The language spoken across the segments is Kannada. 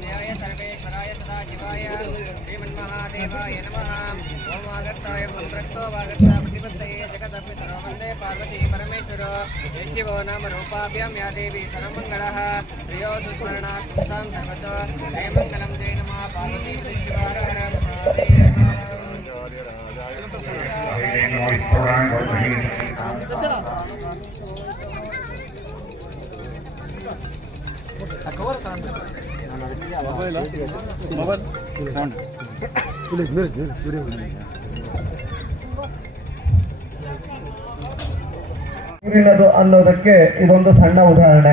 न्याय सर्वेश्वराय नमः। వాగత్తాయ సంరక్షో వాగత్తా ప్రతిపత్తయే జగదపి సర్వమందే పార్వతీ పరమేశ్వరో. యశివో నామ రూపాభ్యాం యా దేవి సర్వమంగళ ప్రియో సుస్మరణా కృతాం సర్వతో జయమంగళం జయ నమ. పార్వతీ మొబైల్? మొబైల్ ನೀರಿನದು ಅನ್ನೋದಕ್ಕೆ ಇದೊಂದು ಸಣ್ಣ ಉದಾಹರಣೆ.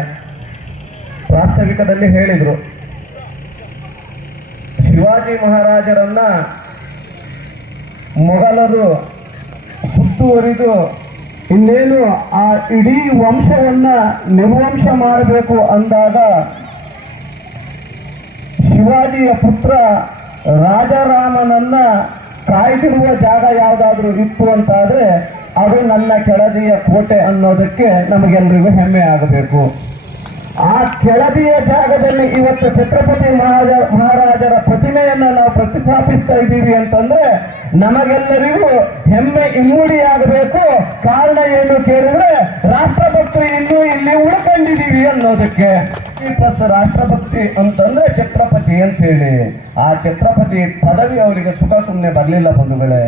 ಪ್ರಾಸ್ತಾವಿಕದಲ್ಲಿ ಹೇಳಿದ್ರು, ಶಿವಾಜಿ ಮಹಾರಾಜರನ್ನ ಮೊಘಲರು ಸುತ್ತುವರಿದು ಇನ್ನೇನು ಆ ಇಡೀ ವಂಶವನ್ನ ನಿರ್ವಂಶ ಮಾಡಬೇಕು ಅಂದಾಗ ಶಿವಾಜಿಯ ಪುತ್ರ ರಾಜಾರಾಮನನ್ನ ಕಾಯ್ದಿರುವ ಜಾಗ ಯಾವುದಾದ್ರೂ ಇತ್ತು ಅಂತಾದ್ರೆ ಅದು ನನ್ನ ಕೆಳದಿಯ ಕೋಟೆ ಅನ್ನೋದಕ್ಕೆ ನಮಗೆಲ್ಲರಿಗೂ ಹೆಮ್ಮೆ ಆಗಬೇಕು. ಆ ಕೆಳದಿಯ ಜಾಗದಲ್ಲಿ ಇವತ್ತು ಛತ್ರಪತಿ ಮಹಾರಾಜ ಮಹಾರಾಜರ ಪ್ರತಿಮೆಯನ್ನು ನಾವು ಪ್ರತಿಷ್ಠಾಪಿಸ್ತಾ ಇದ್ದೀವಿ ಅಂತಂದ್ರೆ ನಮಗೆಲ್ಲರಿಗೂ ಹೆಮ್ಮೆ ಇಮ್ಮಡಿಯಾಗಬೇಕು ಕಾರಣ ಏನು ಕೇಳಿದ್ರೆ ರಾಷ್ಟ್ರಭಕ್ತಿ ಇನ್ನೂ ಇಲ್ಲಿ ಉಳ್ಕೊಂಡಿದ್ದೀವಿ ಅನ್ನೋದಕ್ಕೆ. ಪ್ಲಸ್ ರಾಷ್ಟ್ರಭಕ್ತಿ ಅಂತಂದ್ರೆ ಛತ್ರಪತಿ ಅಂತ ಹೇಳಿ ಆ ಛತ್ರಪತಿ ಪದವಿ ಅವರಿಗೆ ಸುಖ ಸುಮ್ಮನೆ ಬರಲಿಲ್ಲ ಬಂಧುಗಳೇ.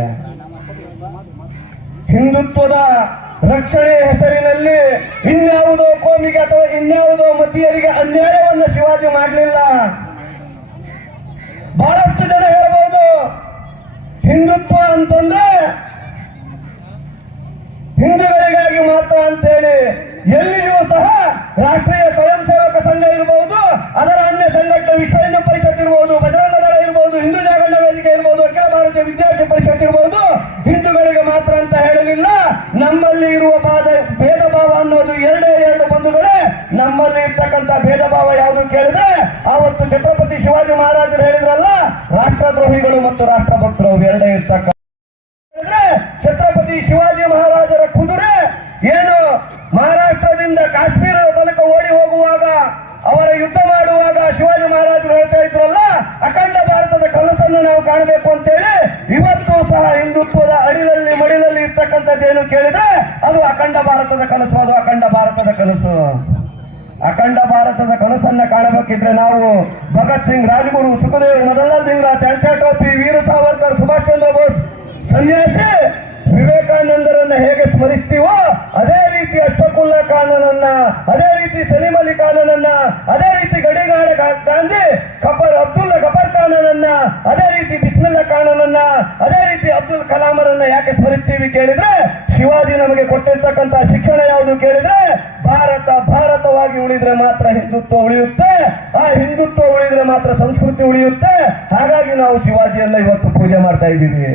ಹಿಂದುತ್ವದ ರಕ್ಷಣೆ ಹೆಸರಿನಲ್ಲಿ ಇನ್ಯಾವುದೋ ಕೋಮಿಗೆ ಅಥವಾ ಇನ್ಯಾವುದೋ ಮತೀಯರಿಗೆ ಅನ್ಯಾಯವನ್ನು ಶಿವಾಜಿ ಮಾಡಲಿಲ್ಲ. ನಮ್ಮಲ್ಲಿ ಇರುವ ಬಾಧ ಭೇದ ಭಾವ ಅನ್ನೋದು ಎರಡೇ ಎರಡು ಬಂಧುಗಳೇ, ನಮ್ಮಲ್ಲಿ ಇರ್ತಕ್ಕಂಥ ಭೇದ ಭಾವ ಯಾವುದು ಕೇಳಿದ್ರೆ, ಆವತ್ತು ಛತ್ರಪತಿ ಶಿವಾಜಿ ಮಹಾರಾಜರು ಹೇಳಿದ್ರಲ್ಲ, ರಾಷ್ಟ್ರದ್ರೋಹಿಗಳು ಮತ್ತು ರಾಷ್ಟ್ರಭಕ್ತರು ಎರಡೇ ಇರ್ತಕ್ಕ ಛತ್ರಪತಿ ಶಿವಾಜಿ ಮಹಾರಾಜರ ಕುದುರೆ ಏನು ಮಹಾರಾಷ್ಟ್ರದಿಂದ ಕಾಶ್ಮೀರದ ತನಕ ಓಡಿ ಹೋಗುವಾಗ, ಅವರ ಯುದ್ಧ ಮಾಡುವಾಗ ಶಿವಾಜಿ ಮಹಾರಾಜರು ಹೇಳ್ತಾ ಇದ್ರಲ್ಲ, ಅಖಂಡ ಭಾರತದ ಕನಸನ್ನು ನಾವು ಕಾಣಬೇಕು ಅಂತೇಳಿ, ಇವತ್ತು ಸಹ ಹಿಂದುತ್ವದ ಅಡಿಲಲ್ಲಿ ಮಡಿಲಲ್ಲಿ ಇರ್ತಕ್ಕಂಥದ್ದೇನು ಕೇಳಿದ್ರೆ ಅದು ಅಖಂಡ ಭಾರತದ ಕನಸು, ಅದು ಅಖಂಡ ಭಾರತದ ಕನಸು. ಅಖಂಡ ಭಾರತದ ಕನಸನ್ನ ಕಾಣಬೇಕಿದ್ರೆ ನಾವು ಭಗತ್ ಸಿಂಗ್, ರಾಜಗುರು, ಸುಖದೇವ್ ಮೊದಲ ಸಿಂಗ್ ಚಾಚಾ ಟೋಪಿ ವೀರ ಸಾವರ್ಕರ್, ಸುಭಾಷ್ ಚಂದ್ರ ಬೋಸ್ ಸನ್ಯಾಸಿ ವಿವೇಕಾನಂದರನ್ನ ಹೇಗೆ ಸ್ಮರಿಸ್ತೀವೋ ಅದೇ ರೀತಿ ಅಷ್ಟಕುಲ್ಲ ಕಾನನನ್ನ, ಅದೇ ರೀತಿ ಸಲೀಂ ಕಾನನನ್ನ, ಅದೇ ರೀತಿ ಗಡಿಗಾಡ ಗಾಂಧಿ ಕಬ್ಬರ್ ಅಬ್ದುಲ್ಲಾ ಖಾನನನ್ನ ಅದೇ ರೀತಿ ಬಿಸ್ಮಿಲ್ಲಾ ಖಾನನನ್ನ ಅದೇ ರೀತಿ ಅಬ್ದುಲ್ ಕಲಾಮರನ್ನ ಯಾಕೆ ಸ್ಮರಿಸ್ತೀವಿ ಕೇಳಿದ್ರೆ, ಶಿವಾಜಿ ನಮಗೆ ಕೊಟ್ಟಿರ್ತಕ್ಕಂಥ ಶಿಕ್ಷಣ ಯಾವುದು ಕೇಳಿದ್ರೆ, ಭಾರತ ಭಾರತವಾಗಿ ಉಳಿದ್ರೆ ಮಾತ್ರ ಹಿಂದುತ್ವ ಉಳಿಯುತ್ತೆ, ಆ ಹಿಂದುತ್ವ ಉಳಿದ್ರೆ ಮಾತ್ರ ಸಂಸ್ಕೃತಿ ಉಳಿಯುತ್ತೆ. ಹಾಗಾಗಿ ನಾವು ಶಿವಾಜಿಯನ್ನ ಇವತ್ತು ಪೂಜೆ ಮಾಡ್ತಾ ಇದ್ದೀವಿ.